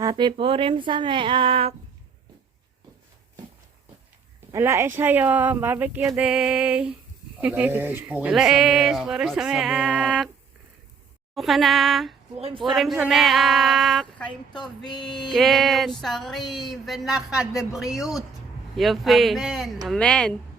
Happy Purim sa Meak. Alaes hayo, barbecue day. Alaes, Purim sa Meak. Ka na. Purim sa Meak. חיים טובים, כן. ומאושרים, ונחת ובריאות. יופי. אמן. אמן.